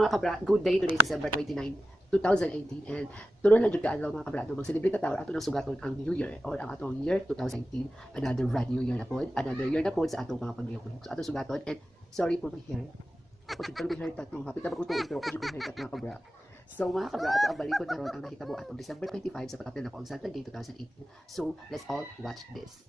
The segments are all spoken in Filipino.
mga kabra, good day today, December 29, 2018. And tuloy lang dyan kaadlaw mga kabra, mag-celebrate na tayo ato ng sugaton ang New Year or ang atong year 2018. Another brand new year na po. Another year na po sa atong mga pagbiyaw. So atong sugaton. And sorry for my hair. Pag may haircut no, hapit na mag-utong intro ko yung haircut mga kabra. So mga kabra, ato ang balikod na ron ang nahitabo atong December 25 sa pag-upload na ko ang Santa Day 2018. So let's all watch this.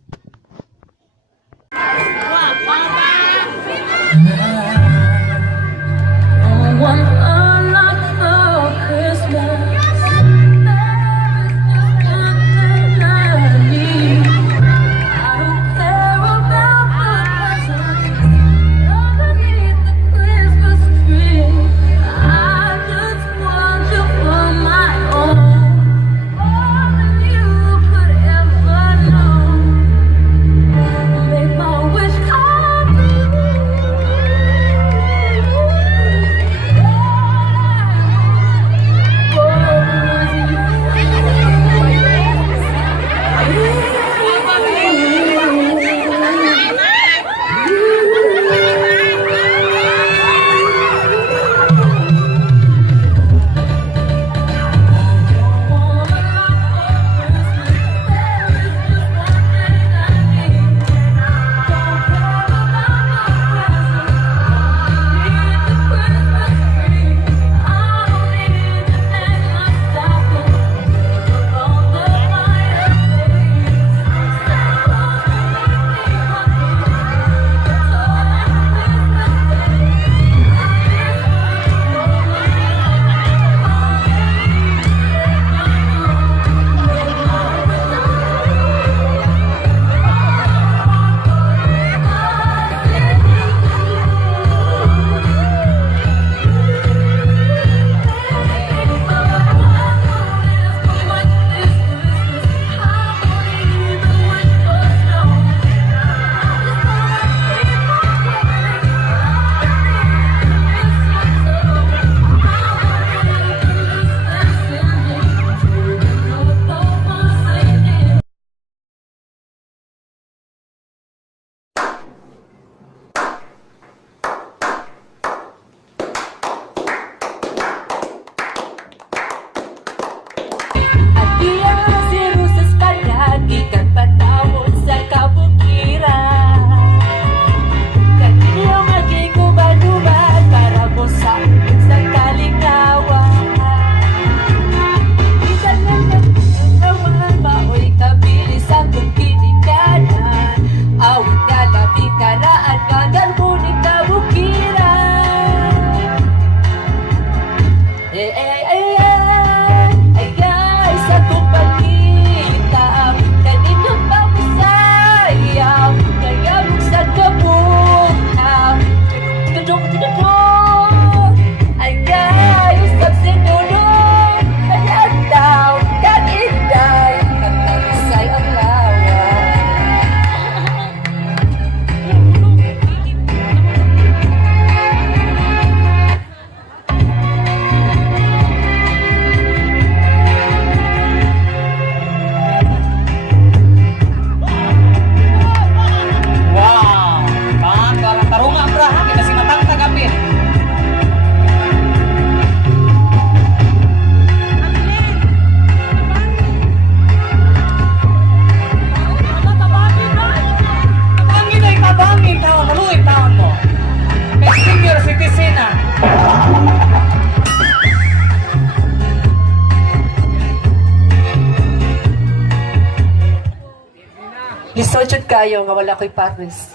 Lisodjud kayo nga wala ko'y Paris.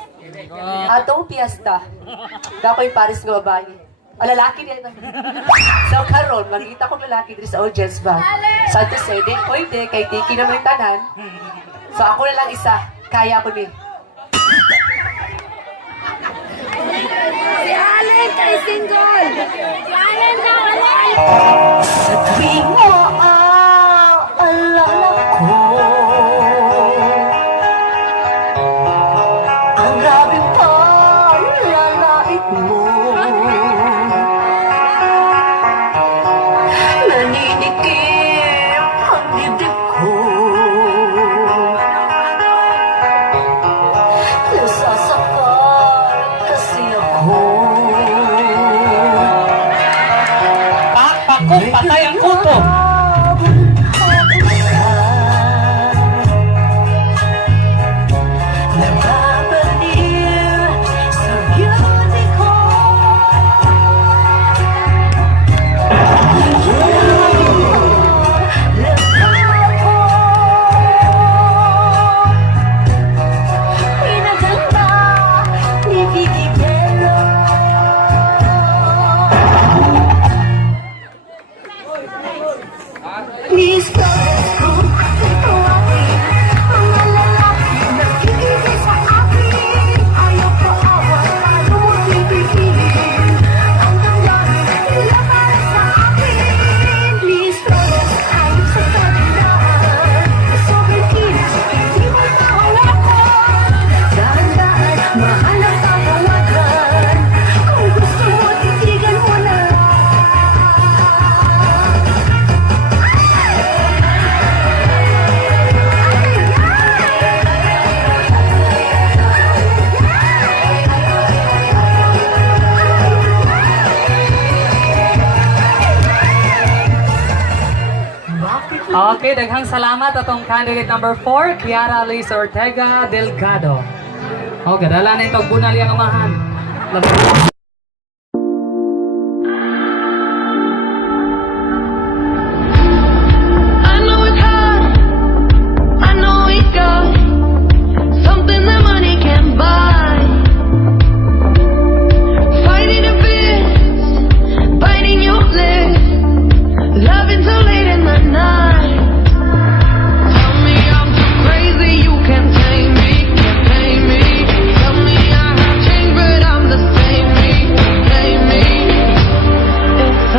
Atong piyesta, da ko'y Paris nga babae. Lalaki niya. So karon, makita kong lalaki dito sa audience ba? Sa to say, di pwede, kay Tiki naman yung tanan. So ako na lang isa, kaya ko ni. Si Allen kay single! Si Allen na, Allen! Sa tuwing maaalala ko ang grabe palalait mo, naninikip ang dibdib ko, nasasakal kasi ako. Okay, daghang salamat atong candidate number 4, Kiara Liz Ortega Delgado. Okay, dala na ito, bunal yung amahan. I know it's hard, I know it's got something that money can't buy. Fighting your fears, biting your lips, loving so late in the night. Tell me I'm too crazy, you can't tame me, can't tame me. Tell me I have changed, but I'm the same me, blame me. It's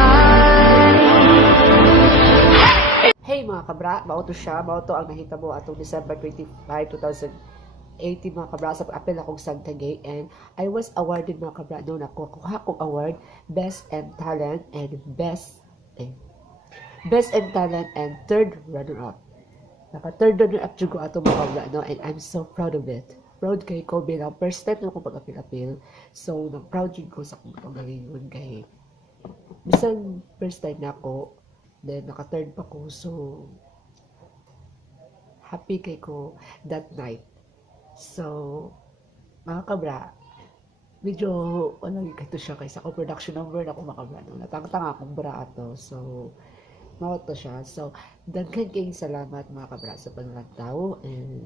Hey mga kabra, mao to siya, mao to ang nahitabo atong December 25, 2018 mga kabra sa pag-apel akong Santagay, and I was awarded mga kabra no, nakuha kong award Best in Talent and Best in Talent and third runner-up. Naka-third runner-up jud ko ato mga kabra no, and I'm so proud of it. Proud kay ko bilang first time na akong pag-apil-apil. So, proud jud ko sa akong pagalingon kay bisan first time na ako. Then, naka-third pa ko. So, happy kay ko that night. So, mga kabra, medyo, kito siya kaysa ko production number na ko mga kabra. No? Natangtang akong bra ato. So, mao to siya. So, daghan kayong salamat mga kabra sa paglantaw. And,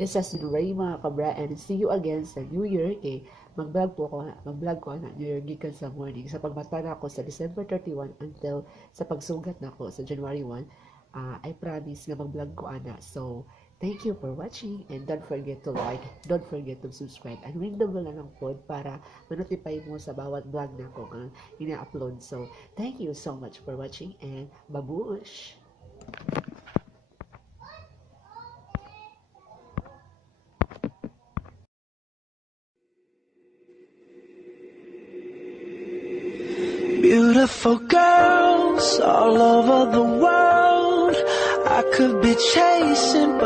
this has been Ray mga kabra. And see you again sa New Year. Okay? Mag-vlog ko na New Year gikan sa morning sa pagmata na ako sa December 31 until sa pagsugat na ako sa January 1. I promise na mag-vlog ko ana. So thank you for watching, and don't forget to like, don't forget to subscribe, and ring the bell na lang po para ma-notify mo sa bawat vlog na ako ang ina-upload. So thank you so much for watching, and babush! beautiful girls all over the world. I could be chasing